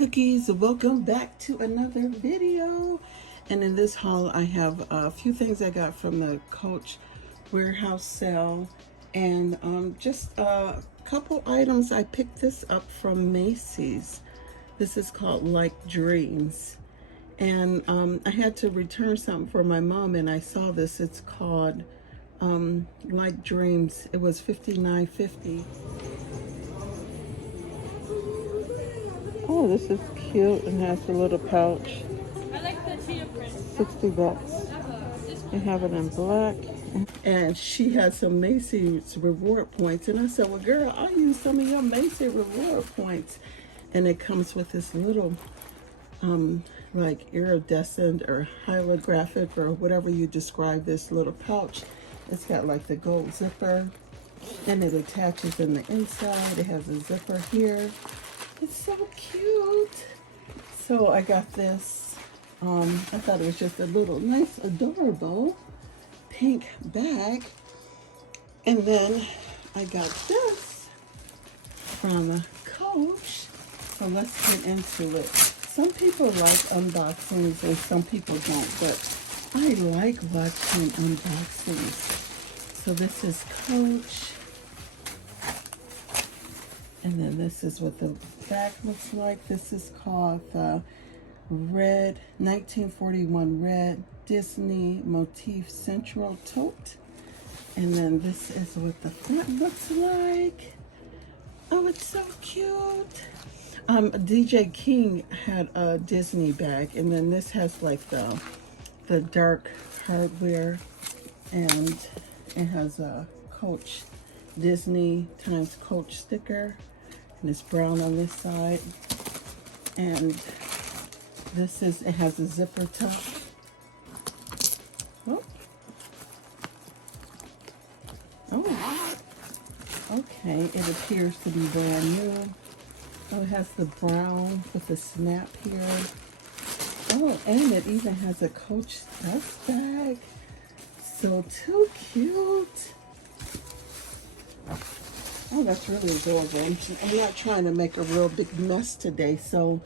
cookies, welcome back to another video. And in this haul I have a few things I got from the Coach warehouse sale, and just a couple items. I picked this up from Macy's. This is called Like Dreams, and I had to return something for my mom, and I saw this. It's called Like Dreams. It was $59.50. Oh, this is cute and has a little pouch. I like the cheetah print. $60. They have it in black. And she had some Macy's reward points. And I said, well, girl, I'll use some of your Macy reward points. And it comes with this little, like iridescent or holographic or whatever you describe this little pouch. It's got like the gold zipper. And it attaches in the inside. It has a zipper here. It's so cute. So I got this. I thought it was just a little nice, adorable pink bag. And then I got this from Coach. So let's get into it. Some people like unboxings and some people don't, but I like watching unboxings. So this is Coach. And then this is what the back looks like. This is called the red 1941 red Disney motif central tote. And then this is what the front looks like. Oh, it's so cute. DJ King had a Disney bag, and then this has like the dark hardware, and it has a Coach Disney times Coach sticker. And it's brown on this side, and this is, it has a zipper top. Oh, okay, it appears to be brand new. Oh, it has the brown with the snap here. Oh, and it even has a Coach dust bag. So too cute. Oh, that's really adorable. I'm not trying to make a real big mess today, so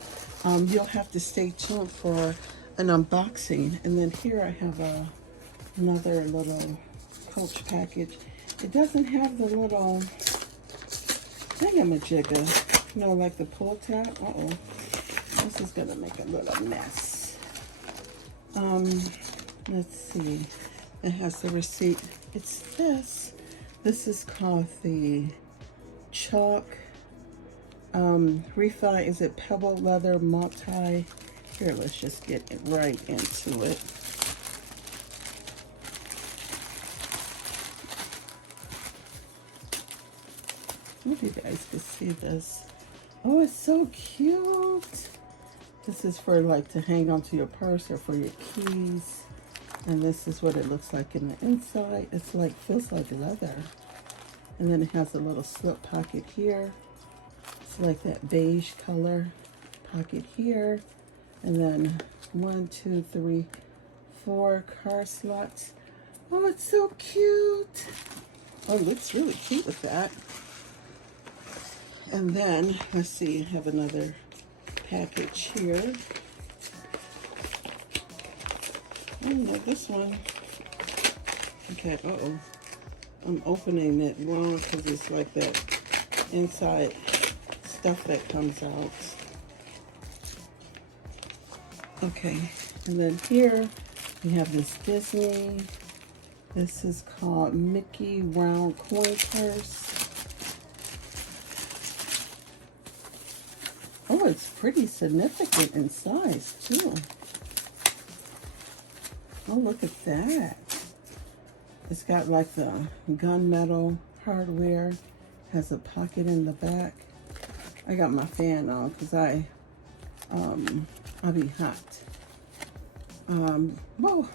you'll have to stay tuned for an unboxing. And then here I have another little Coach package. It doesn't have the little thingamajigger, you know, like the pull tab. Uh-oh. This is going to make a little mess. Let's see. It has the receipt. It's this. This is called the Chalk Refi. Is it pebble leather multi? Here, let's just get right into it. Hope you guys can see this. Oh, it's so cute. This is for like to hang onto your purse or for your keys. And this is what it looks like in the inside. It's like, feels like leather. And then it has a little slip pocket here. It's like that beige color pocket here. And then 1, 2, 3, 4 card slots. Oh, it's so cute. Oh, it looks really cute with that. And then, let's see, I have another package here. Oh, no, this one. Okay, uh-oh. I'm opening it wrong because it's like that inside stuff that comes out. Okay, and then here we have this Disney. This is called Mickey Round Coin Purse. Oh, it's pretty significant in size too. Oh, look at that. It's got like the gunmetal hardware, has a pocket in the back. I got my fan on because I'll be hot. Well,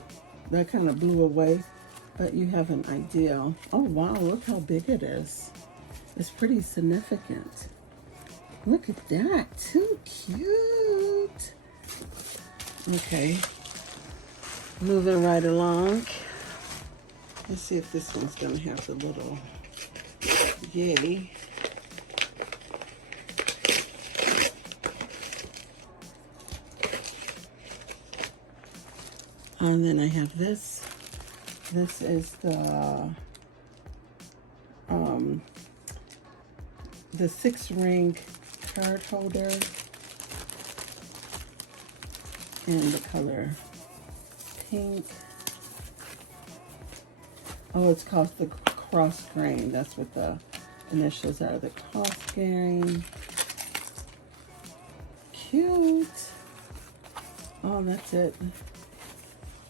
that kind of blew away, but you have an idea. Oh wow, look how big it is. It's pretty significant. Look at that, too cute. Okay, moving right along. Let's see if this one's gonna have the little yay. And then I have this. This is the 6-ring card holder in the color pink. Oh, it's called the cross grain. That's what the initials are, the cross grain. Cute. Oh, that's it.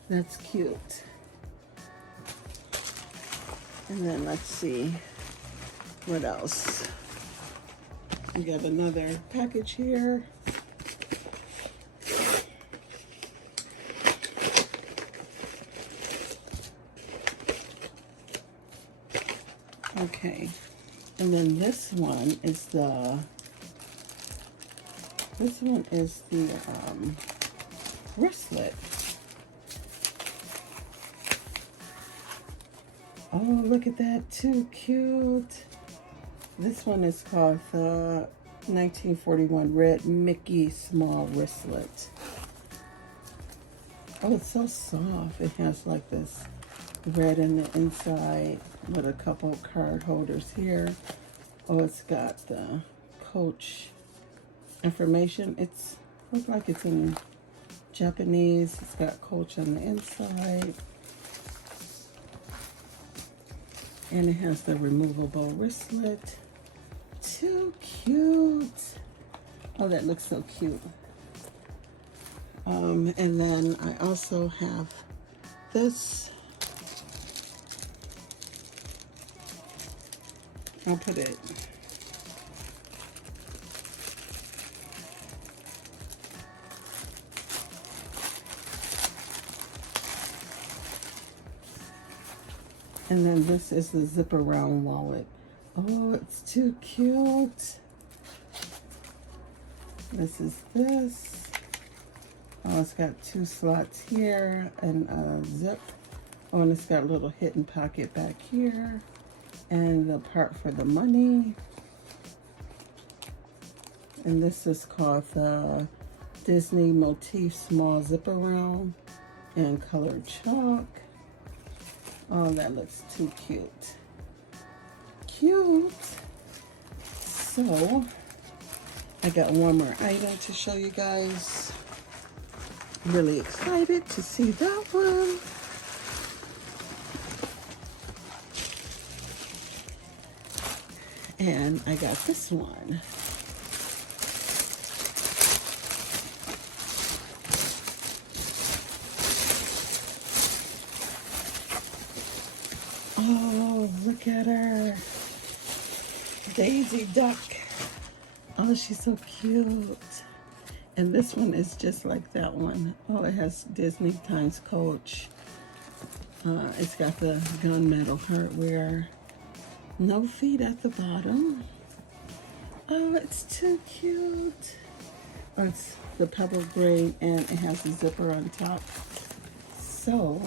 That's cute. And then let's see what else. We got another package here. Okay, and then this one is the wristlet. Oh, look at that, too cute. This one is called the 1941 Red Mickey Small Wristlet. Oh, it's so soft. It has like this red in the inside with a couple card holders here. Oh, it's got the Coach information. It's looks like it's in Japanese. It's got Coach on the inside. And it has the removable wristlet. Too cute. Oh, that looks so cute. And then I also have this. I'll put it. And then this is the zip around wallet. Oh, it's too cute. This is this. Oh, it's got 2 slots here and a zip. Oh, and it's got a little hidden pocket back here. And the part for the money. And this is called the Disney Motif Small Zip Around in colored chalk. Oh, that looks too cute. Cute. So, I got one more item to show you guys. I'm really excited to see that one. And I got this one. Oh, look at her. Daisy Duck. Oh, she's so cute. And this one is just like that one. Oh, it has Disney times Coach. It's got the gunmetal hardware. No feet at the bottom. Oh, it's too cute. Oh, it's the pebble gray and it has a zipper on top. So,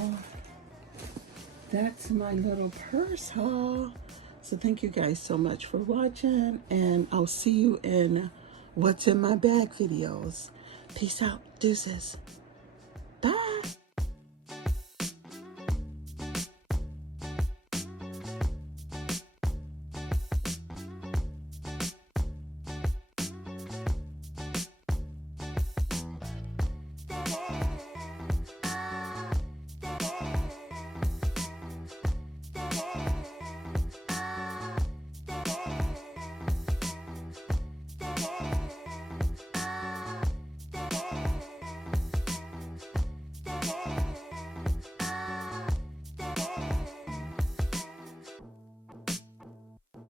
that's my little purse haul. So thank you guys so much for watching, and I'll see you in What's in My Bag videos. Peace out. Deuces. Bye.